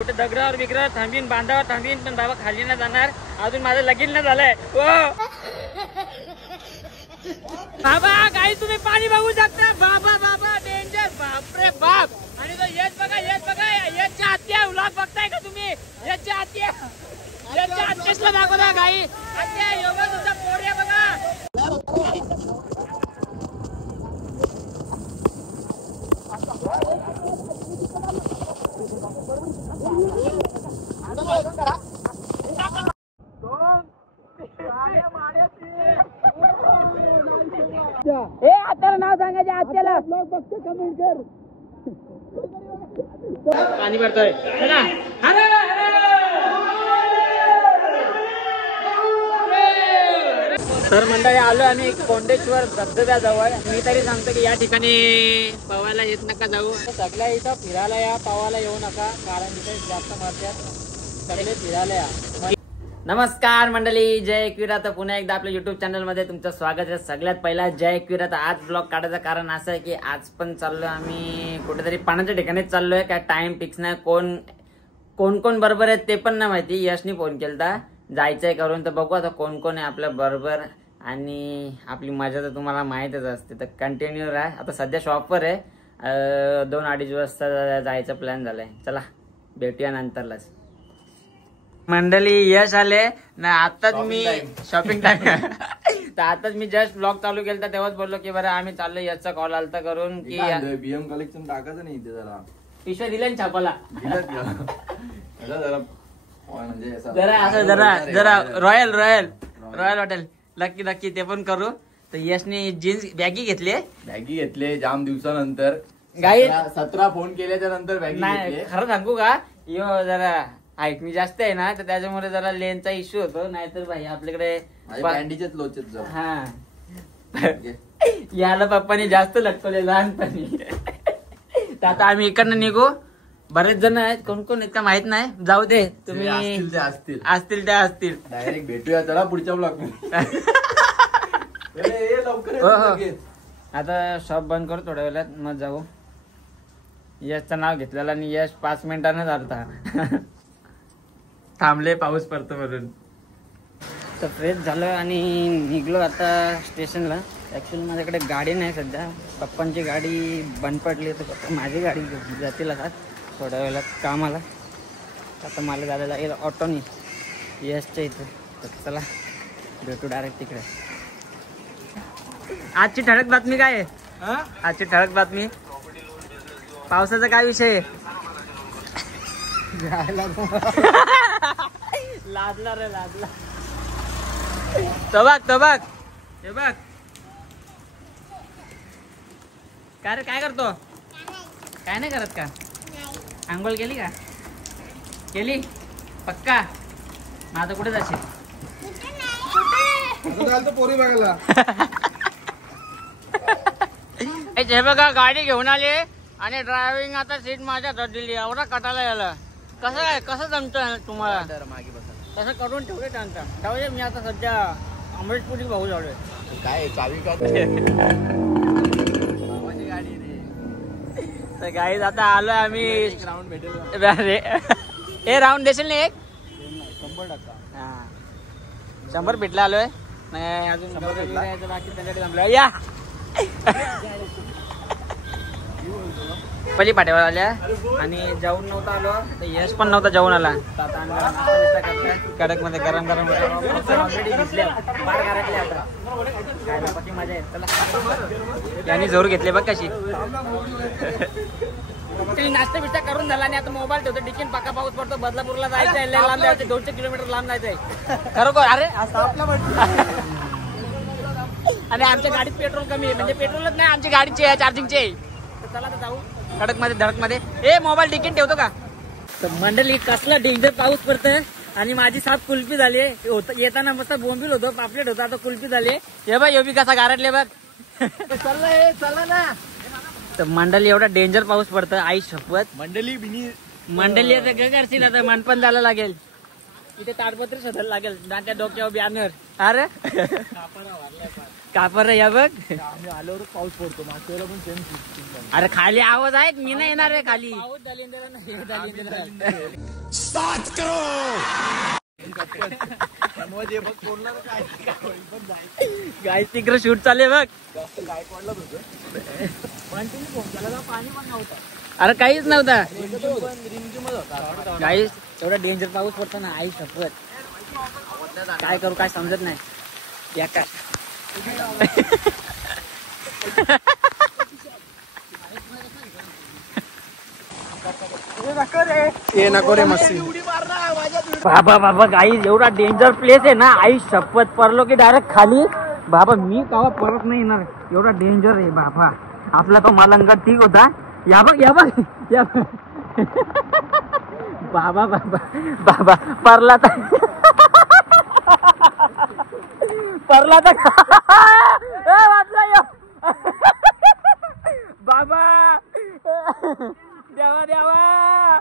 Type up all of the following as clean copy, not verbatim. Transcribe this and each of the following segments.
कुठे दगडावर बिगडावर थांबीन, बांधावर थांबीन, पण बाबा खाली नाही जाणार. अजून माझं लगीन नाही झालंय. बाबा काही तुम्ही पाणी बघू शकता. बाबा बाबा डेंजर, बापरे बाप. आणि तो येस बघा, येस बघा, याच्या आत्या व्लॉग बघताय का तुम्ही? याच्या आत्या, याच्या आत्यासला दाखवता काही आत्या योगा तुमचा पोऱ्या बघा. ए आत्याला नाव सांगायचे, आत्याला कमेंट कर. पाणी भरतोय तर मंडळी आलो आम्ही कोंडेश्वर धबधब्याजवळ. मी तरी सांगतो की या ठिकाणी पवायला येत नका जाऊ. सगळ्या इथं फिरायला या, पवायला येऊ नका, कारण इथे जास्त मरतात. सगळे फिरायला या. नमस्कार मंडळी, जय एकविरा. तर पुन्हा एकदा आपल्या युट्यूब चॅनल मध्ये तुमचं स्वागत आहे. सगळ्यात पहिला जय एकविरा. तर आज ब्लॉग काढायचं कारण असं आहे की आज पण चाललोय आम्ही कुठेतरी पाण्याच्या ठिकाणीच चाललोय. काय टाइम फिक्स नाही, कोण कोण बरोबर आहे ते पण नाही माहिती. यशनी फोन केलता जायचंय करून, तर बघू आता कोण कोण आहे आपल्या बरोबर. आणि आपली मजा तर तुम्हाला माहीतच असते, तर कंटिन्यू राहा. आता सध्या शॉपवर आहे, 2-2:30 वाजता जायचा प्लॅन झालाय. चला भेटूया नंतरलाच. मंडळी यश आले ना, आताच मी शॉपिंग टाइम. तर आताच मी जस्ट ब्लॉग चालू केला तेव्हाच बोललो की बरं आम्ही चाललो. याचा कॉल आलता करून की बीएम कलेक्शन टाकायचं नाही इथे. जरा पिशव्या दिल्या ना छापाला. जरा असं जरा रॉयल हॉटेल नक्की ते पण करू. तर यशने जीन्स बॅगी घेतले जाम दिवसानंतर. गाई 17 फोन केल्याच्या नंतर बॅगी नाही. खरं सांगू का, यो जरा हाईट मी जास्त आहे ना, तर त्याच्यामुळे जरा लेनचा इश्यू होतो. नाहीतर भाई आपल्याकडे बँडीचेच लोचेच. हा याला पप्पानी जास्त लटकवले लहानपणी. तर आता आम्ही इकडनं निघू. बरेच जण आहेत, कोण कोण इतकं माहित नाही. जाऊ दे, तुम्ही असतील त्या असतील. डायरेक्ट भेटूया चला पुढच्या ब्लॉग. आता शॉप बंद करू थोड्या वेळात, मग जाऊ. यशचं नाव घेतलेलं आणि यश 5 मिनिटांना झालता. थांबले पाऊस पडतो म्हणून. तर फ्रेश झालं आणि निघलो आता स्टेशनला. ऍक्च्युअली माझ्याकडे गाडी नाही सध्या, पप्पांची गाडी बंद पडली, तर पप्पा माझी गाडी जातील आता थोड्या वेळात कामाला. आता मला जायला लागेल ऑटोनी यशच्या इथे. तर चला भेटू डायरेक्ट तिकडे. आजची ठळक बातमी काय आहे? आजची ठळक बातमी पावसाचा काय विषय आहे? लादला रे लादला. तो बघ हे बघ. काय रे काय करतो? काय नाही करत का? आंघोळ केली का? केली पक्का? मग आता कुठे जाशील? पोरी बघायला. हे बघा गाडी घेऊन आली आणि ड्रायव्हिंग आता सीट माझ्या हातात दिली. एवढा कटाला याला कसं जमतं तुम्हाला? मागे बसा. तसं करून ठेवले त्यांचा. जाऊ मी आता सध्या अमृतपुरी भाऊ झालोय. काय चावी का? गाडी तर गाईज आता आलोय आम्ही. राऊंड भेटेल. हे राऊंड देशील ना एक? 100%. हा 100 भेटला आलोय. नाही अजून बाकी त्यांच्याकडे जमलं. या पली पाट्यावर आल्या आणि जाऊन नव्हता आलो, तर यश पण नव्हता जाऊन आला. आता आम्ही कडक मध्ये गरम ऑलरेडी दिसले बार घरातले. आता काय बाकी मजा आहे. चला यांनी जोर घेतले बघ कशी. नाश्ता बिस्टा करून झाला आणि आता मोबाईल ठेवतो. डिकीन पक्का पाऊस पडतो. बदलापूरला जायचं आहे, लांब जायचं, 200 किलोमीटर लांब जायचंय. खरोखर अरे आणि आमच्या गाडीत पेट्रोल कमी आहे, म्हणजे पेट्रोलच नाही आमची गाडीची आहे, चार्जिंगची आहे. तर चला तर जाऊ कडक मध्ये धडक मध्ये. ए मोबाईल डिकीन ठेवतो का? तर मंडळी कसला डेंजर पाऊस पडतोय आणि माझी साप कुल्फी झाली. येताना मस्त बोंबील होतो, पापलेट होता, आता कुल्फी झाली. हे बघ योबी कसा गारटले बघ. चला ना. तर मंडळी एवढा डेंजर पाऊस पडतं, आई शपथ. मंडळी आता काय करशील? आता मनपण जायला लागेल. इथे ताडपत्री शोधायला लागेल ना त्या डोक्यावर बॅनर. अरे कापर या बघ. आम्ही आल्यावर पाऊस पडतो मागच्या वेळेला पण सेम. अरे खाली आवाज आहेत, मी नाही येणार आहे खाली. गाय तिकडे शूट चालले बघ. काय पडलं तुझं पाणी पण नव्हतं. अरे काहीच नव्हता गाईस. एवढा डेंजर पाऊस पडतो ना, आई शपथ. काय करू काय समजत नाही. या काय नको रे मस्ती. बाबा गाईस एवढा डेंजर प्लेस आहे ना, आई शपथ. पडलो की डायरेक्ट खाली. बाबा मी कवा परत नाही येणार. एवढा डेंजर आहे बाबा. आपला तो मलंग ठीक होता. या बघ या बघ या बघ. बाबा बाबा बाबा परला तर परला तर वाचला बाबा. देवा देवा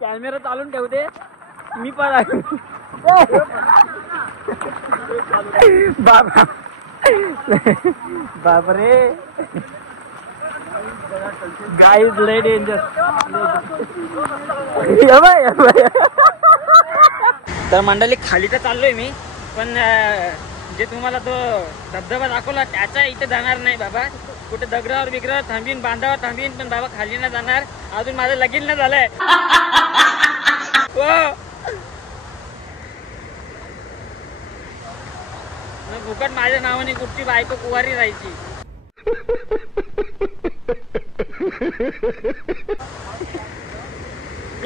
कॅमेरा चालून ठेवते मी पण. बाबा बापरे गाईज लय डेंजर. तर मंडळी खाली तर चाललोय मी, पण जे तुम्हाला तो धबधबा दाखवला त्याच्या इथे जाणार नाही बाबा. कुठे दगडावर बिगडावर थांबीन, बांधावर थांबीन, पण बाबा खाली नाही जाणार. अजून माझं लगीन नाही झालंय. फुकट माझ्या नावाने कुठची बायको कुवारी राहायची.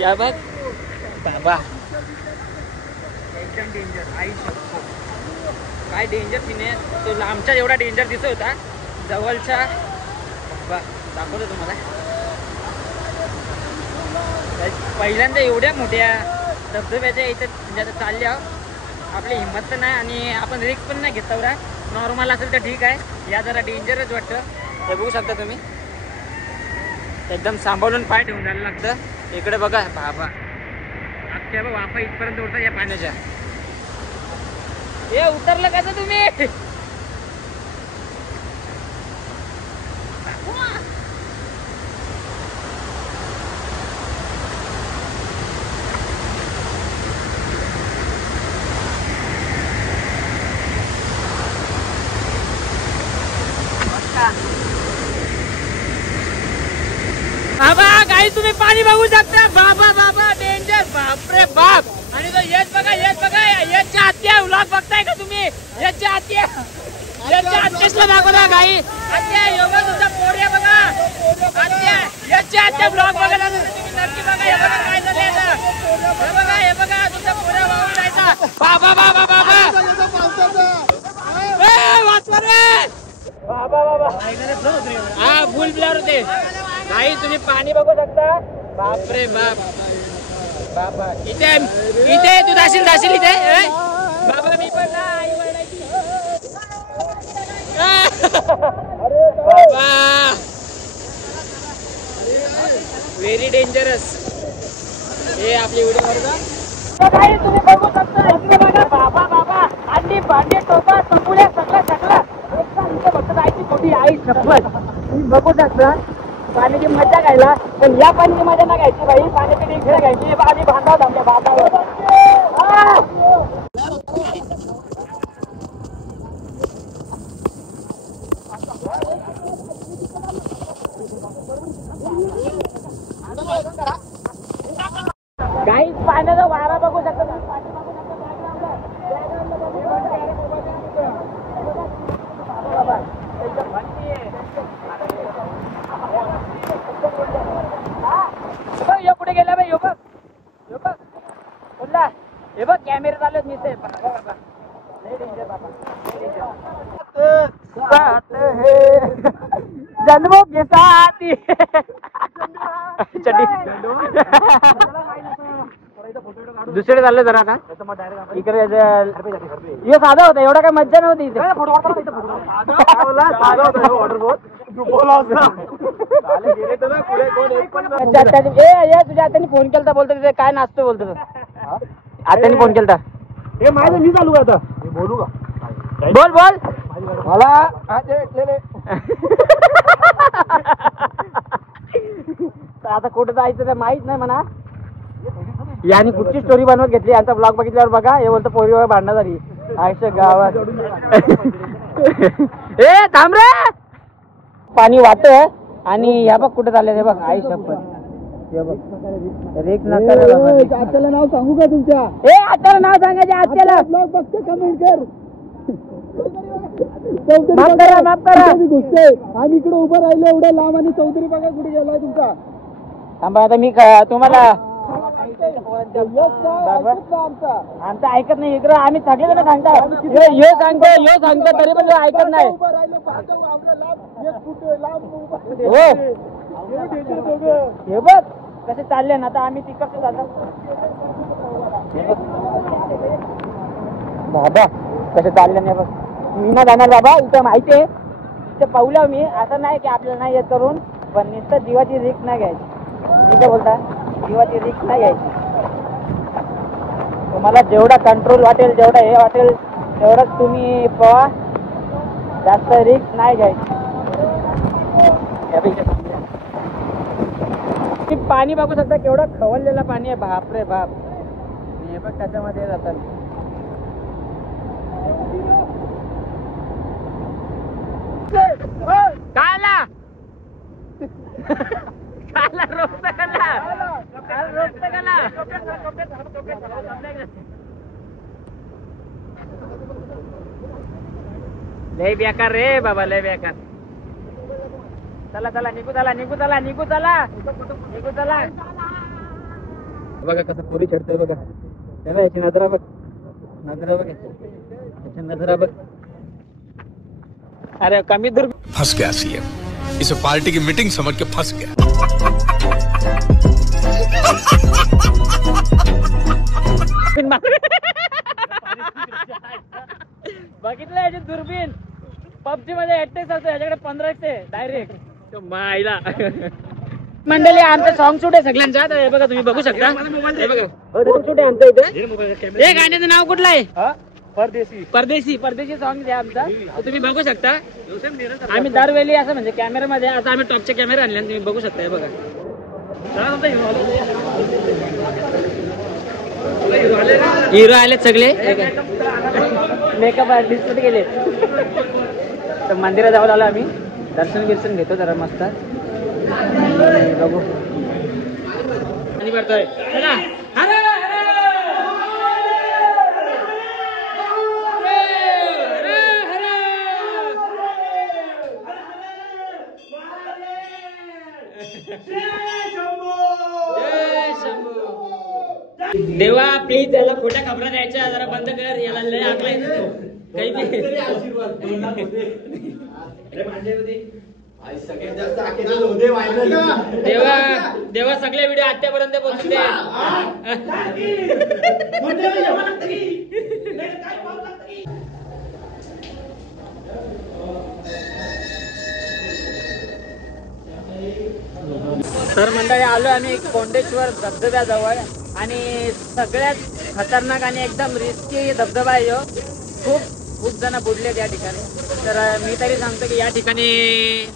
या बघ बाबा एकदम डेंजर. आई शकतो काय डेंजर सीन आहे. तो लांबचा एवढा डेंजर दिसत होता, जवळच्या बाबा दाखवतो तुम्हाला. पहिल्यांदा एवढ्या मोठ्या धबधब्याच्या इथे म्हणजे आता चालले आहोत. आपली हिंमत तर नाही आणि आपण रिस्क पण नाही घेत. तेवढा नॉर्मल असेल तर ठीक आहे. या जरा डेंजरच वाटतं. हे बघू शकता तुम्ही. एकदम सांभाळून पाय ठेवून जायला लागतं. इकडे बघा बाबा अख्ख्या वाफा इथपर्यंत उडतात या पाण्याच्या. हे उतरलं कसं तुम्ही. बाबा काही तुम्ही पाणी बघू शकता. बाबा बाबा डेंजर. बापरे बाप. आणि तो येत बघा याच्या आत्या व्लॉग बघताय का तुम्ही. याच्या आत्याला दाखवता काही आत्या योगा तुमचा पोऱ्या बघा. आत्या याच्या आत्या व्लॉग बघायला तुम्ही नक्की बघा. हे बघा काय झालंय. हे बघा तुमचा पोऱ्या वाहून जायचा. बाबा बाबा बाबा वाचवा रे. बाबा बाबा हा फुल ब्लर होते. नाही तुम्ही पाणी बघू शकता. बापरे बाप बाबा. इथे तू जाशील इथे. बाबा मी पण आई म्हणायची. बाबा व्हेरी डेंजरस. हे आपली व्हिडिओ वर तुम्ही बघू शकता. इकडे बघा बाबा बाबा. अंडी भांडे टोपा संपुल्या सगळं इथे फक्त जायची छोटी आई शपथ. तुम्ही बघू शकता पाण्याची मजा घ्यायला. पण या पाण्याची मजा नाही घ्यायची बाई. पाण्याची डिंगऱ्या घ्यायची. आधी बांधावं आमच्या बांधावर. काही पाण्याचा वारा बघू शकता. पुढे गेला बाई. बोलला हे बघ कॅमेरा चालत मी ते जन्मों के साथ दुसरे चालले जरा का इकडे. हे साधा होता एवढा काय मज्जा नव्हती इथे. तू बोलावस ना. चालेल, गेले तर ना पुढे कोण एक पण नाही. तुझ्या आत्याने फोन केलता बोलतो तिथे काय नाचतो बोलतो तो. आत्याने फोन केलता. हे माझं मी चालू आता मी बोलू का बोल बोल मला आता कुठं जायचं ते माहित नाही म्हणा. याने कुठची स्टोरी बनवत घेतली. यांचा ब्लॉग बघितल्यावर बघा हे बोलतो पोरीवर भांडणं झाली आयुष्य गावात. ए थांब रे पाणी वाट आणि या बघ कुठे चालले हे बघ आई शपथ. हे बघ रेक आत्याला नाव सांगू का तुमच्या ए आत्याला नाव सांगायचे आत्याला ब्लॉग बघते कमेंट कर माफ करा माफ करा. घुसते आम्ही इकडे उभं राहिलो एवढं लांब आणि चौधरी बघा कुठे गेलाय तुमचा. थांबा आता मी तुम्हाला आमचं ऐकत नाही इकडं आम्ही सगळे जण सांगतो यो सांगतो तरी पण ऐकत नाही. हो हे बघ कसे चालले ना आता आम्ही तिकडचे जातो. बाबा कसे चालले नाही बघ मी ना जाणार बाबा इथं माहिती आहे. इथं पाहुलं मी असं नाही की आपल्याला नाही येत करून पण नुसतं जीवाची रिस्क नाही घ्यायची. मी काय बोलता जीवाची रिस्क नाही घ्यायची. तुम्हाला जेवढा कंट्रोल वाटेल जेवढा हे वाटेल तेवढंच तुम्ही पवा. जास्त रिस्क नाही घ्यायची. पाणी बघू शकता केवढं खवललेलं पाणी आहे. बाप रे बाप. हे बघ त्याच्यामध्ये जातात. काला काला रोखता काला रोखता काला लय बेकार रे बाबा लय बेकार. चला चला निघू चला निघू चला निघू चला निघू चला. बघा कसं पोरी चढतोय बघा. याची नजरा बघ नजरा बघ याची नजरा बघ. अरे कमी दूर फंस गया सीएम. इसे पार्टी की मीटिंग समझ के फंस गया. बघितलं याची दुर्बीन पबजी मध्ये ऍक्टेक्स असतो याच्याकडे 15 डायरेक्ट मायला. मंडळी आमचं सॉंग शूट आहे सगळ्यांचा. हे बघा तुम्ही बघू शकता. हे बघा सॉंग शूट आहे आमचं इथे. हे गाण्याचं नाव कुठलं आहे. परदेशी परदेशी परदेशी सॉंग आहे आमचा. तुम्ही बघू शकता आम्ही दरवेळी असं म्हणजे कॅमेरामध्ये आता आम्ही टॉपचे कॅमेरा आणले तुम्ही बघू शकता. हे बघा हिरो आले सगळे मेकअप आर्टिस्ट गेले. तर मंदिरात जाऊन आलो आम्ही. दर्शन बिर्शन घेतो जरा मस्त बघू. आणि भरतोय देवा प्लीज याला खोट्या खबरा द्यायच्या जरा बंद कर. याला लय आकलाय काही देवा देवा सगळे व्हिडिओ आत्यापर्यंत पोहोचते. तर मंडळी आलो आम्ही कोंडेश्वर धबधब्याजवळ आणि सगळ्यात खतरनाक आणि एकदम रिस्की धबधबा आहे ह्यो. खूप खूप जण बुडले त्या ठिकाणी. तर मी तरी सांगतो की या ठिकाणी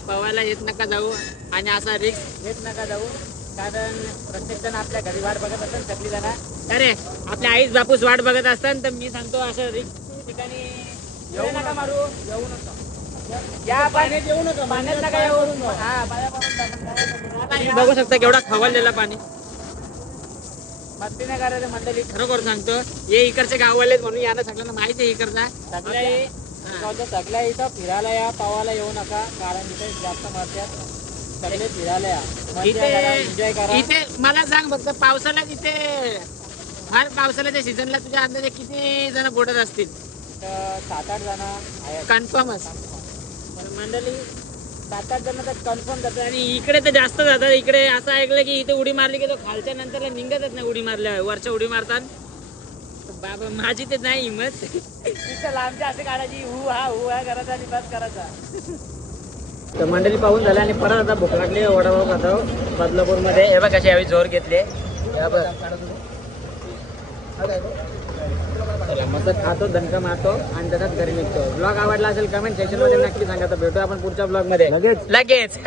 पवायला येत नका जाऊ आणि असा रिस्क घेत नका जाऊ. कारण प्रत्येक जण आपल्या घरी वाट बघत असतात. सगळी जण अरे आपल्या आईच बापूस वाट बघत असतात. तर मी सांगतो असं रिस्क ठिकाणी येऊ नका मारू. येऊ नका या पाण्यात येऊ नका. पाण्यात नका येऊ. हा बघू शकता केवढा खवललेला पाणी. मस्ती नाही करायचं मंडळी खरोखर सांगतो. हे इकडचे गाववाले म्हणून यांना सगळ्यांना माहिती आहे इकडचा. सगळ्या इथं फिरायला या पावाला येऊ नका कारण इथे जास्त मरतात. सगळे फिरायला या एन्जॉय करा. इथे मला सांग फक्त पावसाळ्यात इथे फार पावसाळ्याच्या सीझनला तुझ्या अंदाजे किती जण बुडत असतील. 7-8 जण कन्फर्मच मंडळी. 7-8 जण तर कन्फर्म जातात आणि इकडे तर जास्त जातात. इकडे असं ऐकलं की इथे उडी मारली की तो खालच्या नंतर निघतच नाही. उडी मारल्या वरच्या उडी मारतात. बाबा माझी ते नाही हिंमत. तिथं लांबच्या असे काढायची हु हा करायचा आणि बस करायचा. तर मंडळी पाहून झालं आणि परत आता भूक लागली वडापाव खातो बदलापूरमध्ये. हे बघ कशी यावेळी जोर घेतले. मस्त खातो दणका मारतो आणि त्याच्यात घरी निघतो. ब्लॉग आवडला असेल कमेंट सेक्शन मध्ये नक्की सांगा. तर भेटू आपण पुढच्या ब्लॉग मध्ये लगेच.